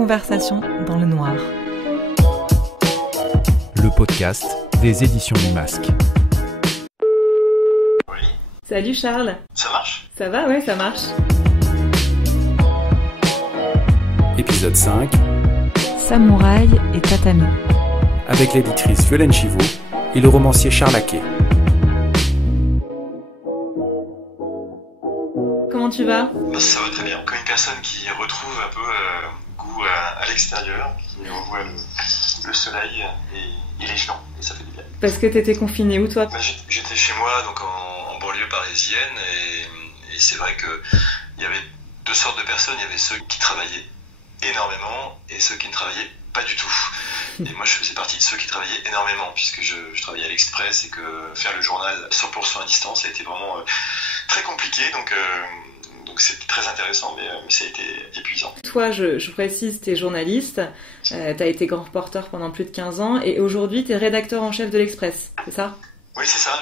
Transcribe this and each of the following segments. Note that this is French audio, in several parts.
Conversation dans le noir. Le podcast des éditions du Masque. Oui, Salut Charles. ça marche. Ça va? Ouais, ça marche. Épisode 5, Samouraï et tatami. avec l'éditrice Violaine Chivot et le romancier Charles Aquet. Comment tu vas? Ça va très bien. Comme une personne qui retrouve un peu goût à l'extérieur, qui revoit le soleil et les gens, et ça fait du bien. Parce que t'étais confiné où toi? J'étais chez moi, donc en banlieue parisienne, et c'est vrai qu'il y avait deux sortes de personnes. Il y avait ceux qui travaillaient énormément et ceux qui ne travaillaient pas du tout. Et moi, je faisais partie de ceux qui travaillaient énormément, puisque je travaillais à l'Express et que faire le journal 100% à distance, ça a été vraiment très compliqué. Donc c'était très intéressant, mais ça a été épuisant. Toi, je précise, t'es journaliste, t'as été grand reporter pendant plus de 15 ans et aujourd'hui t'es rédacteur en chef de l'Express, c'est ça? Oui, c'est ça.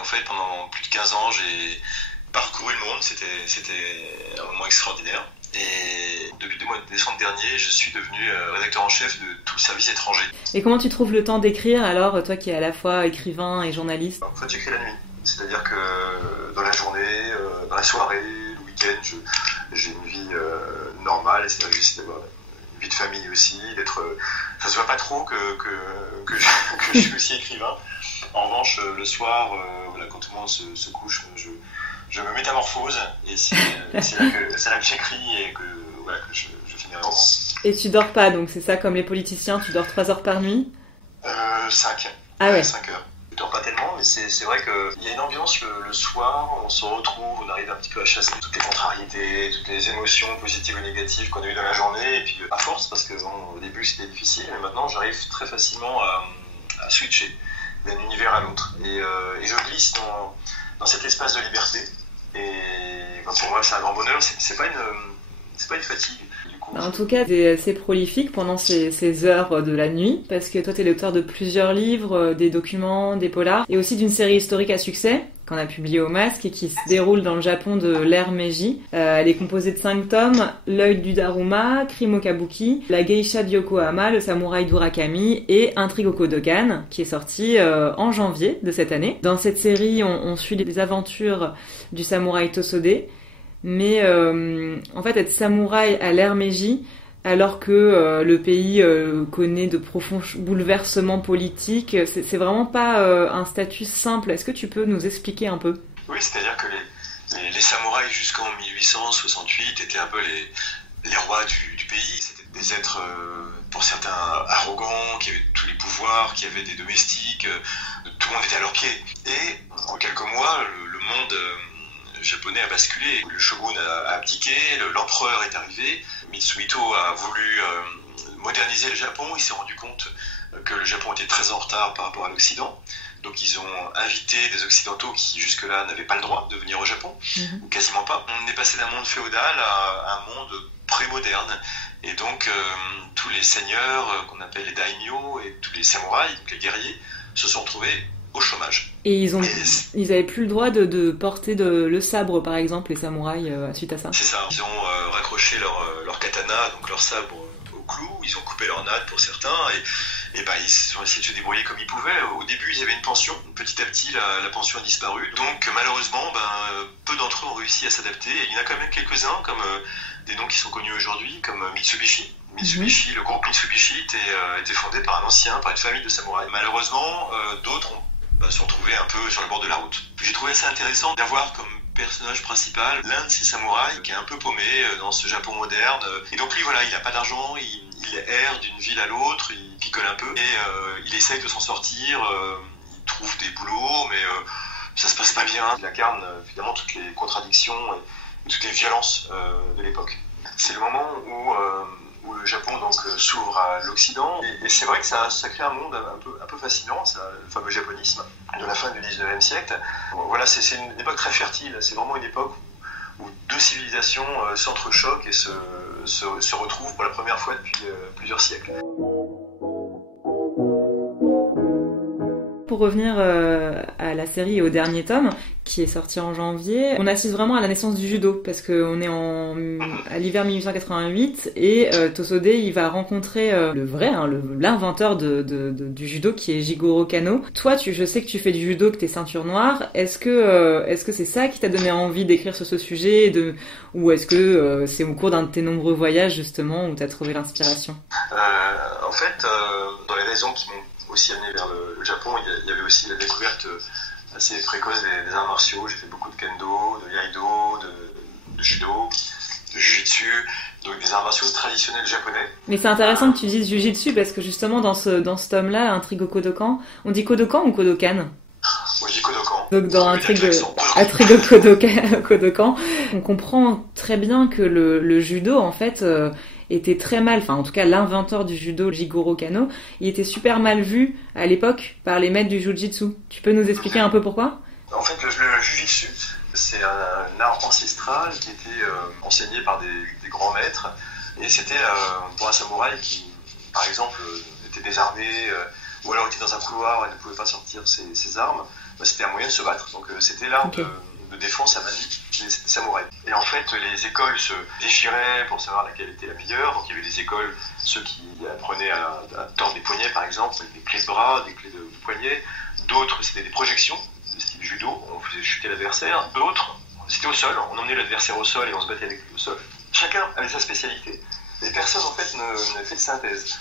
En fait, pendant plus de 15 ans, j'ai parcouru le monde. C'était un moment extraordinaire. Et depuis le mois de décembre dernier, je suis devenu rédacteur en chef de tout le service étranger. Et comment tu trouves le temps d'écrire alors, toi qui es à la fois écrivain et journaliste? En fait, j'écris la nuit. C'est-à-dire que dans la journée, dans la soirée, le week-end, j'ai une vie normale. Et c'est-à-dire que j'essaie d'avoir une vie de famille aussi, ça se voit pas trop que je suis aussi écrivain. En revanche, le soir, quand tout le monde se couche, je me métamorphose et c'est là que j'écris et que je fais mes romans. Et tu dors pas, donc c'est ça, comme les politiciens, tu dors 3 heures par nuit? 5. Ah ouais. 5 heures. Je dors pas tellement, mais c'est vrai qu'il y a une ambiance le soir, on se retrouve, on arrive un petit peu à chasser toutes les contrariétés, toutes les émotions positives ou négatives qu'on a eues dans la journée, et puis à force, parce que au début c'était difficile, mais maintenant j'arrive très facilement à switcher d'un univers à l'autre. Et je glisse dans cet espace de liberté. Et pour moi, c'est un grand bonheur. C'est pas une fatigue. Du coup, En tout cas, t'es assez prolifique pendant ces heures de la nuit, parce que toi, t'es l'auteur de plusieurs livres, des documents, des polars, et aussi d'une série historique à succès, qu'on a publiée au Masque, et qui se déroule dans le Japon de l'ère Meiji. Elle est composée de 5 tomes, L'œil du Daruma, Crime au Kabuki, La geisha de Yokohama, Le samouraï d'Urakami, et Intrigue au Kodokan, qui est sorti en janvier de cette année. Dans cette série, on suit les aventures du samouraï Tosode, mais en fait être samouraï à l'ère Meiji alors que le pays connaît de profonds bouleversements politiques, c'est vraiment pas un statut simple. Est-ce que tu peux nous expliquer un peu? Oui, c'est-à-dire que les samouraïs jusqu'en 1868 étaient un peu les rois du pays. C'était des êtres pour certains arrogants, qui avaient tous les pouvoirs, qui avaient des domestiques, tout le monde était à leurs pieds. Et en quelques mois, le monde japonais a basculé. Le shogun a abdiqué, l'empereur est arrivé, Mitsuhito a voulu moderniser le Japon. Il s'est rendu compte que le Japon était très en retard par rapport à l'Occident. Donc ils ont invité des Occidentaux qui jusque-là n'avaient pas le droit de venir au Japon, ou quasiment pas. On est passé d'un monde féodal à un monde pré-moderne. Et donc tous les seigneurs qu'on appelle les daimyo et tous les samouraïs, donc les guerriers, se sont retrouvés au chômage. Et ils avaient plus le droit de porter le sabre, par exemple, les samouraïs, suite à ça. C'est ça. Ils ont raccroché leur katana, donc leur sabre, au clou. Ils ont coupé leur natte pour certains, et ils ont essayé de se débrouiller comme ils pouvaient. Au début, ils avaient une pension. Petit à petit, la pension a disparu. Donc, malheureusement, peu d'entre eux ont réussi à s'adapter. Et il y en a quand même quelques-uns, comme des noms qui sont connus aujourd'hui, comme Mitsubishi. Le groupe Mitsubishi était fondé par une famille de samouraïs. Malheureusement, d'autres se retrouver un peu sur le bord de la route. J'ai trouvé ça intéressant d'avoir comme personnage principal l'un de ces samouraïs qui est un peu paumé dans ce Japon moderne. Et donc lui, il n'a pas d'argent, il erre d'une ville à l'autre, il picole un peu, et il essaye de s'en sortir, il trouve des boulots, mais ça se passe pas bien. Il incarne évidemment toutes les contradictions et toutes les violences de l'époque. C'est le moment où le Japon s'ouvre à l'Occident, et c'est vrai que ça crée un monde un peu fascinant, le fameux japonisme de la fin du 19e siècle. Voilà, c'est une époque très fertile, c'est vraiment une époque où deux civilisations s'entrechoquent et se retrouvent pour la première fois depuis plusieurs siècles. Pour pour revenir à la série et au dernier tome, qui est sorti en janvier, on assiste vraiment à la naissance du judo, parce qu'on est à l'hiver 1888, et Tosode, il va rencontrer le vrai, l'inventeur du judo, qui est Jigoro Kano. Toi, je sais que tu fais du judo, que t'es ceinture noire. Est-ce que c'est ça qui t'a donné envie d'écrire sur ce sujet, ou est-ce que c'est au cours d'un de tes nombreux voyages, justement, où t'as trouvé l'inspiration? En fait, dans les raisons qui m'ont aussi amené vers le Japon, il y avait aussi la découverte assez précoce des arts martiaux. J'ai fait beaucoup de kendo, de iaido, de judo, de jujitsu, donc des arts martiaux traditionnels japonais. Mais c'est intéressant que tu dises jujitsu, parce que justement dans ce tome-là, Intrigue au Kodokan, on dit Kodokan ou Kodokan? Moi je dis Kodokan. Donc dans Intrigue au Kodokan, on comprend très bien que le judo en fait était très mal, enfin en tout cas l'inventeur du judo, Jigoro Kano, il était super mal vu à l'époque par les maîtres du jujitsu. Tu peux nous expliquer un peu pourquoi? En fait, le jujitsu, c'est un art ancestral qui était enseigné par des grands maîtres, et c'était pour un samouraï qui, par exemple, était désarmé, ou alors était dans un couloir et ne pouvait pas sortir ses armes, c'était un moyen de se battre. Donc c'était l'art de défense à main nue des samouraïs. Et en fait, les écoles se déchiraient pour savoir laquelle était la meilleure. Donc il y avait des écoles, ceux qui apprenaient à tordre des poignets par exemple, avec des clés de bras, des clés de poignets. D'autres, c'était des projections, de style judo, on faisait chuter l'adversaire. D'autres, c'était au sol, on emmenait l'adversaire au sol et on se battait avec lui au sol. Chacun avait sa spécialité. Mais personne en fait n'a fait de synthèse.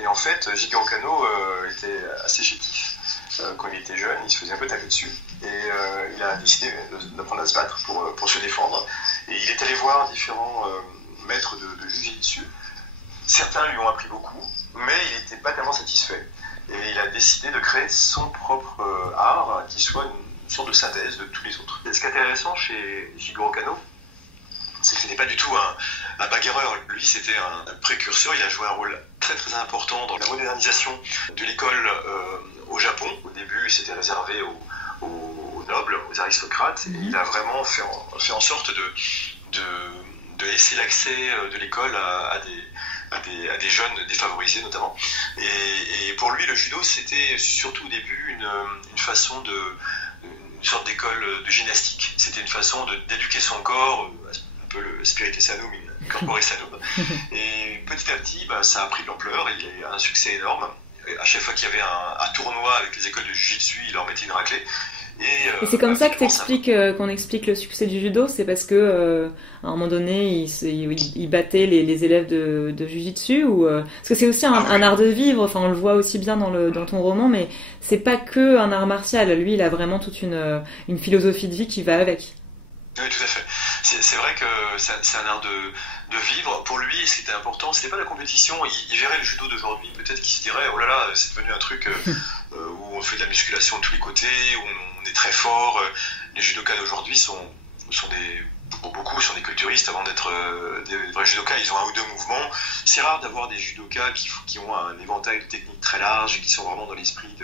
Et en fait, Jigoro Kano était assez chétif. Quand il était jeune, il se faisait un peu taper dessus, et il a décidé d'apprendre à se battre pour se défendre, et il est allé voir différents maîtres de jujitsu. Certains lui ont appris beaucoup, mais il n'était pas tellement satisfait, et il a décidé de créer son propre art qui soit une sorte de synthèse de tous les autres. Et ce qui est intéressant chez Jigoro Kano, c'est que ce n'était pas du tout un bagarreur. Lui, c'était un précurseur. Il a joué un rôle très très important dans la modernisation de l'école au Japon. Au début, c'était réservé aux nobles, aux aristocrates. Et il a vraiment fait en sorte de laisser l'accès de l'école à des jeunes défavorisés notamment. Et pour lui, le judo, c'était surtout au début une façon une sorte d'école de gymnastique. C'était une façon d'éduquer son corps, un peu le spiritus sanum, corpore sanum. Et petit à petit, ça a pris de l'ampleur, et il y a eu un succès énorme. Et à chaque fois qu'il y avait un tournoi avec les écoles de jiu-jitsu, il leur mettait une raclée. Et c'est comme ça que qu'on explique le succès du judo, c'est parce que à un moment donné, il battait les élèves de Jiu-Jitsu, ou parce que c'est aussi un art de vivre. Enfin, on le voit aussi bien dans ton roman, mais c'est pas que un art martial. Lui, il a vraiment toute une philosophie de vie qui va avec. Oui, tout à fait. C'est vrai que c'est un art de vivre. Pour lui, ce qui était important, c'était pas la compétition. Il verrait le judo d'aujourd'hui, peut-être qu'il se dirait, oh là là, c'est devenu un truc où on fait de la musculation de tous les côtés, où on est très fort. Les judokas d'aujourd'hui pour beaucoup sont des culturistes avant d'être des vrais judokas. Ils ont un ou deux mouvements. C'est rare d'avoir des judokas qui ont un éventail de techniques très large et qui sont vraiment dans l'esprit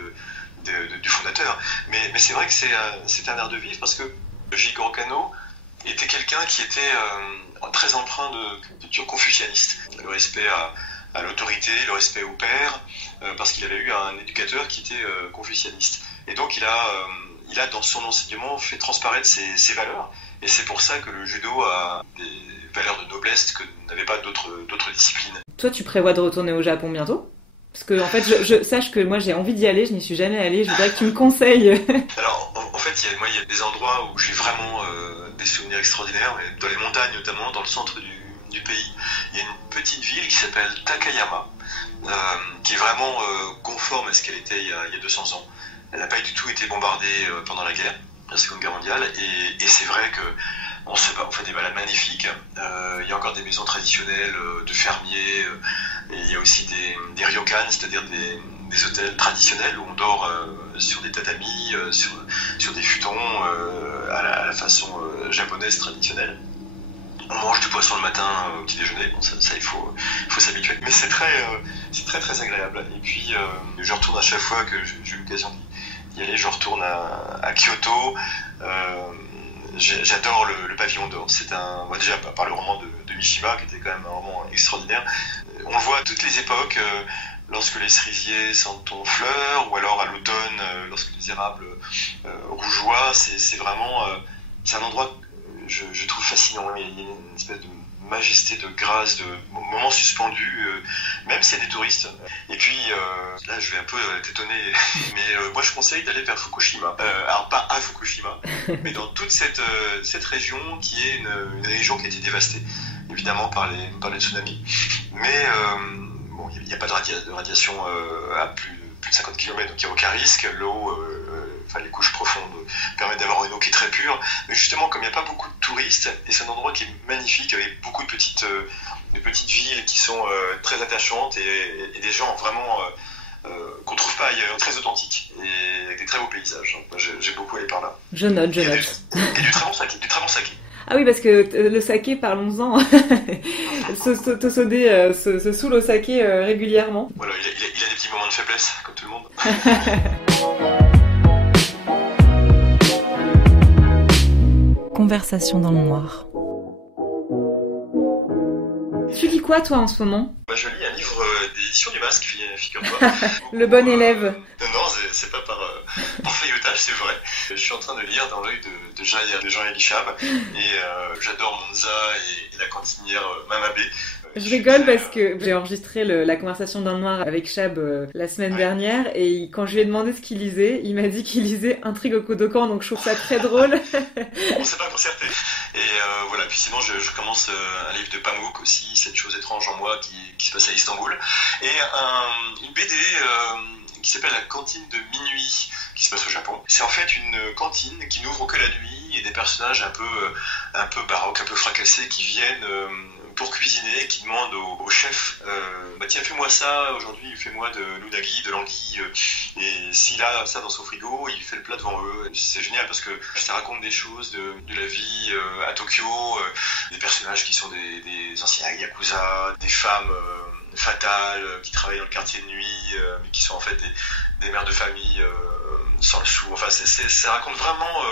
du fondateur. Mais c'est vrai que c'est un art de vivre, parce que Jigoro Kano était quelqu'un qui était très empreint de culture confucianiste. Le respect à l'autorité, le respect au père, parce qu'il avait eu un éducateur qui était confucianiste. Et donc il a dans son enseignement fait transparaître ces valeurs. Et c'est pour ça que le judo a des valeurs de noblesse que n'avaient pas d'autres disciplines. Toi, tu prévois de retourner au Japon bientôt ? Parce que, en fait, je sache que moi j'ai envie d'y aller, je n'y suis jamais allée, je voudrais que tu me conseilles. Alors, en fait, il y a des endroits où j'ai vraiment des souvenirs extraordinaires, dans les montagnes notamment, dans le centre du pays. Il y a une petite ville qui s'appelle Takayama, qui est vraiment conforme à ce qu'elle était il y a 200 ans. Elle n'a pas du tout été bombardée pendant la Seconde Guerre mondiale, et c'est vrai qu'on fait des balades magnifiques. Il y a encore des maisons traditionnelles de fermiers, et il y a aussi des ryokan, c'est-à-dire des hôtels traditionnels où on dort sur des tatamis, sur des futons, à la façon japonaise traditionnelle. On mange du poisson le matin au petit déjeuner, bon, ça il faut s'habituer. Mais c'est très très agréable. Et puis je retourne à chaque fois que j'ai l'occasion d'y aller, je retourne à Kyoto. J'adore le pavillon d'or. C'est déjà par le roman de Mishima, qui était quand même un roman extraordinaire. On voit toutes les époques, lorsque les cerisiers sentent en fleurs, ou alors à l'automne, lorsque les érables rougeoient. C'est vraiment, c'est un endroit que je trouve fascinant. Il y a une espèce de majesté, de grâce, de moments suspendus, même s'il y a des touristes. Et puis, là, je vais un peu t'étonner, mais moi, je conseille d'aller vers Fukushima. Alors, pas à Fukushima, mais dans toute cette région qui est une région qui a été dévastée, évidemment, par les tsunamis. Mais, bon, il n'y a pas de radiation à plus de 50 km, donc il n'y a aucun risque. L'eau, les couches profondes permettent d'avoir une eau qui est très pure. Mais justement, comme il n'y a pas beaucoup de touristes, et c'est un endroit qui est magnifique, avec beaucoup de petites villes qui sont très attachantes, et des gens vraiment qu'on ne trouve pas ailleurs, très authentiques, et avec des très beaux paysages. Moi, j'ai beaucoup allé par là. Je note. Et du très bon saké. Ah oui, parce que le saké, parlons-en. Tosode se saoule au saké régulièrement. Voilà, il a des petits moments de faiblesse, comme tout le monde. Conversation dans le noir. Tu lis quoi, toi, en ce moment ? Je lis un livre d'édition du Masque, figure-toi. Le bon élève. Non, c'est pas par feuilletage, c'est vrai. Je suis en train de lire Dans l'œil de Jean Elishab, et j'adore Monza et la cantinière Mamabé. Je rigole parce que j'ai enregistré la conversation dans le noir avec Chab la semaine dernière, et quand je lui ai demandé ce qu'il lisait, il m'a dit qu'il lisait Intrigue au Kodokan, donc je trouve ça très drôle. On s'est pas concerté. Et voilà, puis sinon je commence un livre de Pamuk aussi, Cette chose étrange en moi qui se passe à Istanbul, et une BD qui s'appelle La cantine de minuit, qui se passe au Japon. C'est en fait une cantine qui n'ouvre que la nuit, et des personnages un peu baroques, un peu fracassés, qui viennent pour cuisiner, qui demandent au chef tiens, fais-moi ça aujourd'hui, fais-moi de l'unagi, de l'anguille, et s'il a ça dans son frigo, il fait le plat devant eux. C'est génial parce que ça raconte des choses de la vie à Tokyo, des personnages qui sont des anciens yakuza, des femmes fatales qui travaillent dans le quartier de nuit, mais qui sont en fait des mères de famille sans le sou. Enfin, ça raconte vraiment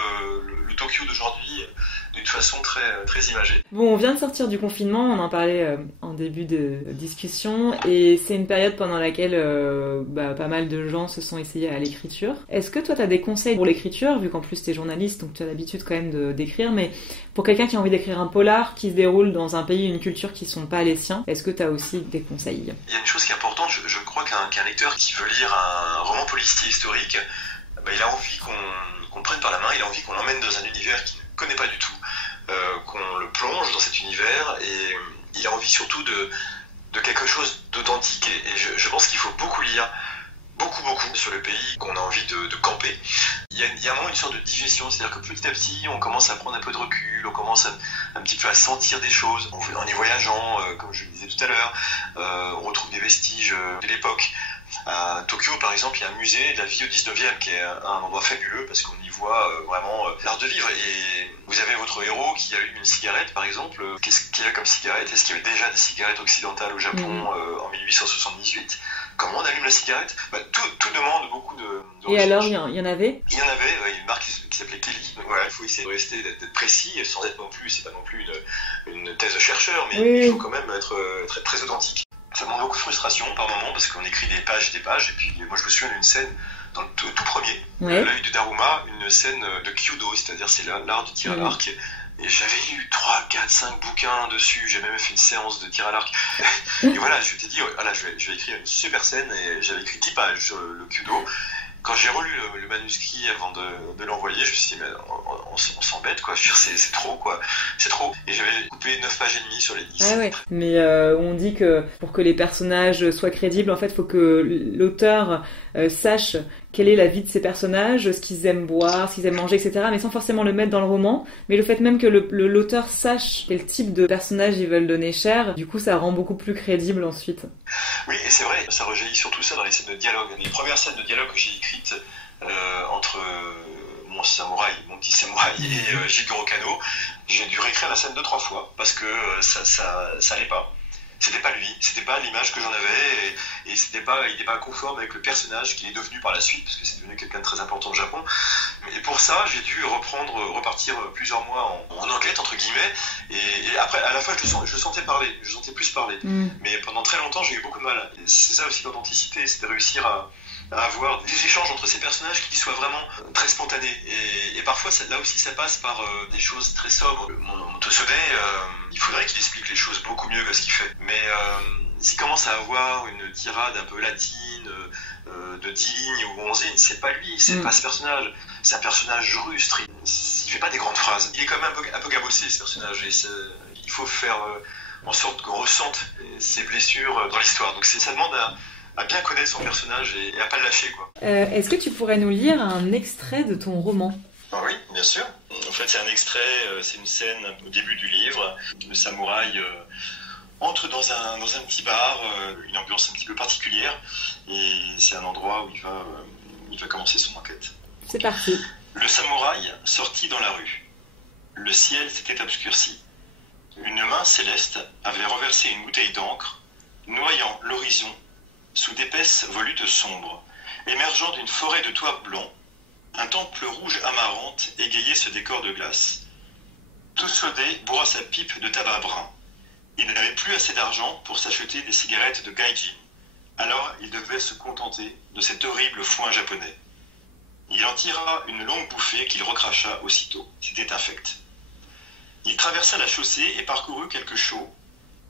le Tokyo d'aujourd'hui d'une façon très, très imagée. Bon, on vient de sortir du confinement, on en parlait en début de discussion, et c'est une période pendant laquelle pas mal de gens se sont essayés à l'écriture. Est-ce que toi, tu as des conseils pour l'écriture, vu qu'en plus tu es journaliste, donc tu as l'habitude quand même d'écrire, mais pour quelqu'un qui a envie d'écrire un polar qui se déroule dans un pays et une culture qui ne sont pas les siens, est-ce que tu as aussi des conseils ? Il y a une chose qui est importante, je crois qu'un lecteur qui veut lire un roman policier historique, il a envie qu'on le prenne par la main, il a envie qu'on l'emmène dans un univers qu'il ne connaît pas du tout, qu'on le plonge dans cet univers, et il a envie surtout de quelque chose d'authentique, et je pense qu'il faut beaucoup lire, beaucoup sur le pays qu'on a envie de camper. Il y a vraiment une sorte de digestion, c'est-à-dire que petit à petit on commence à prendre un peu de recul, on commence un petit peu à sentir des choses, en y voyageant, comme je le disais tout à l'heure, on retrouve des vestiges de l'époque. À Tokyo, par exemple, il y a un musée de la vie au 19e qui est un endroit fabuleux parce qu'on y voit vraiment l'art de vivre. Et vous avez votre héros qui allume une cigarette, par exemple. Qu'est-ce qu'il y a comme cigarette ? Est-ce qu'il y avait déjà des cigarettes occidentales au Japon en 1878 ? Comment on allume la cigarette ? Tout demande beaucoup de et alors, il y en avait ? Il y en avait, une marque qui s'appelait Kelly. Donc voilà, il faut essayer de rester, d'être précis, sans être non plus, c'est pas non plus une thèse de chercheur, mais il faut quand même être très, très authentique. Ça demande beaucoup de frustration par moment parce qu'on écrit des pages, et puis moi je me souviens d'une scène dans le tout premier, L'œil de Daruma, une scène de Kyudo, c'est-à-dire c'est l'art du tir à l'arc. Et j'avais lu 3, 4, 5 bouquins dessus, j'ai même fait une séance de tir à l'arc. Et voilà, je t'ai dit, voilà, je vais écrire une super scène, et j'avais écrit 10 pages sur le Kyudo. Quand j'ai relu le manuscrit avant de l'envoyer, je me suis dit, mais on s'embête, quoi. Je veux dire, c'est trop, quoi. C'est trop. Et j'avais coupé 9 pages et demie sur les 10. Ah ouais. Mais on dit que pour que les personnages soient crédibles, en fait, il faut que l'auteur sache quelle est la vie de ces personnages, ce qu'ils aiment boire, ce qu'ils aiment manger, etc., mais sans forcément le mettre dans le roman. Mais le fait même que l'auteur sache quel type de personnage ils veulent donner chair, du coup, ça rend beaucoup plus crédible ensuite. Oui, et c'est vrai, ça rejaillit surtout ça dans les scènes de dialogue. Les premières scènes de dialogue que j'ai écrites entre mon petit samouraï et Jigoro Kano, j'ai dû réécrire la scène 2-3 fois parce que ça allait pas. C'était pas lui, c'était pas l'image que j'en avais, et il était pas conforme avec le personnage qu'il est devenu par la suite, parce que c'est devenu quelqu'un de très important au Japon. Et pour ça, j'ai dû repartir plusieurs mois en enquête, entre guillemets, et après, à la fois je sentais parler, je sentais plus parler. Mais pendant très longtemps, j'ai eu beaucoup de mal. Et c'est ça aussi l'authenticité, c'est de réussir à avoir des échanges entre ces personnages qui soient vraiment très spontanés. Et parfois, là aussi, ça passe par des choses très sobres. Mon Tosoda, il faudrait qu'il explique les choses beaucoup mieux que ce qu'il fait. Mais s'il commence à avoir une tirade un peu latine, de 10 lignes ou 11 lignes, c'est pas lui, c'est pas ce personnage. C'est un personnage rustre, il fait pas des grandes phrases. Il est quand même un peu cabossé, ce personnage. Et il faut faire en sorte qu'on ressente ses blessures dans l'histoire. Donc ça demande à bien connaître son personnage et à pas le lâcher, quoi. Est-ce que tu pourrais nous lire un extrait de ton roman ? Oui, bien sûr. En fait, c'est un extrait, c'est une scène au début du livre. Le samouraï entre dans un petit bar, une ambiance un petit peu particulière, et c'est un endroit où il va commencer son enquête. C'est parti. Le samouraï sortit dans la rue. Le ciel s'était obscurci. Une main céleste avait renversé une bouteille d'encre, noyant l'horizon sous d'épaisses volutes sombres. Émergeant d'une forêt de toits blancs, un temple rouge amarante égayait ce décor de glace. Tosoda bourra sa pipe de tabac brun. Il n'avait plus assez d'argent pour s'acheter des cigarettes de gaijin. Alors il devait se contenter de cet horrible foin japonais. Il en tira une longue bouffée qu'il recracha aussitôt. C'était infect. Il traversa la chaussée et parcourut quelques chauds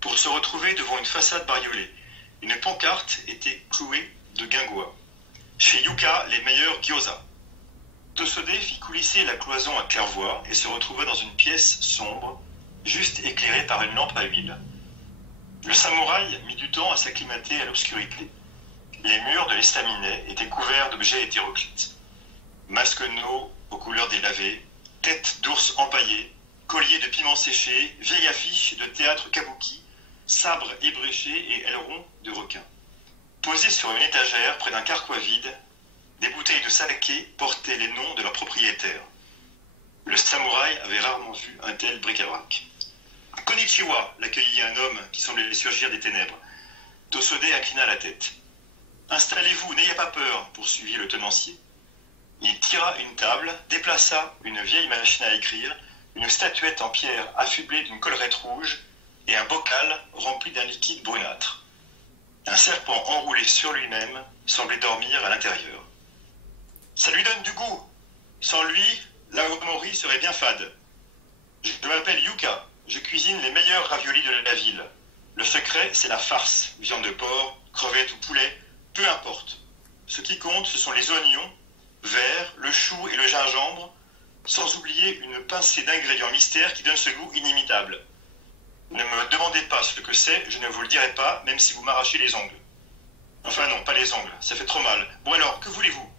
pour se retrouver devant une façade bariolée. Une pancarte était clouée de guingois. Chez Yuka, les meilleurs gyoza. Tosoda fit coulisser la cloison à claire-voie et se retrouva dans une pièce sombre, juste éclairée par une lampe à huile. Le samouraï mit du temps à s'acclimater à l'obscurité. Les murs de l'estaminet étaient couverts d'objets hétéroclites. Masques naux aux couleurs délavées, têtes d'ours empaillées, colliers de piments séchés, vieilles affiches de théâtre kabuki, sabres ébréchés et ailerons de requin. Posés sur une étagère près d'un carquois vide, des bouteilles de saké portaient les noms de leurs propriétaires. Le samouraï avait rarement vu un tel bric-à-brac. « Konnichiwa » l'accueillit un homme qui semblait surgir des ténèbres. Tosoda inclina la tête. « Installez-vous, n'ayez pas peur » poursuivit le tenancier. Il tira une table, déplaça une vieille machine à écrire, une statuette en pierre affublée d'une collerette rouge et un bocal rempli d'un liquide brunâtre. Un serpent enroulé sur lui-même semblait dormir à l'intérieur. « Ça lui donne du goût. Sans lui, la Omori serait bien fade. Je m'appelle Yuka. Je cuisine les meilleurs raviolis de la ville. Le secret, c'est la farce. Viande de porc, crevettes ou poulet, peu importe. Ce qui compte, ce sont les oignons, verre, le chou et le gingembre, sans oublier une pincée d'ingrédients mystères qui donnent ce goût inimitable. Ne me demandez pas ce que c'est, je ne vous le dirai pas, même si vous m'arrachez les ongles. Enfin non, pas les ongles, ça fait trop mal. Bon alors, que voulez-vous ?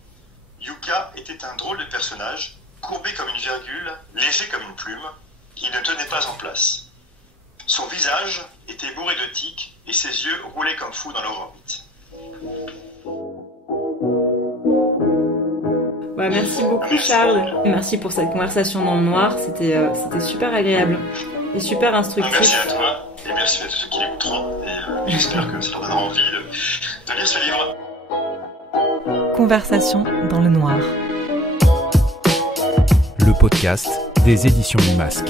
Yuka était un drôle de personnage, courbé comme une virgule, léger comme une plume, qui ne tenait pas en place. Son visage était bourré de tiques et ses yeux roulaient comme fous dans leur orbite. Ouais, merci beaucoup Charles. Et merci pour cette conversation dans le noir, c'était super agréable et super instructif. Merci à toi et merci à tous ceux qui l'écouteront et j'espère que ça leur donnera envie de lire ce livre. Conversation dans le noir. Le podcast des éditions du Masque.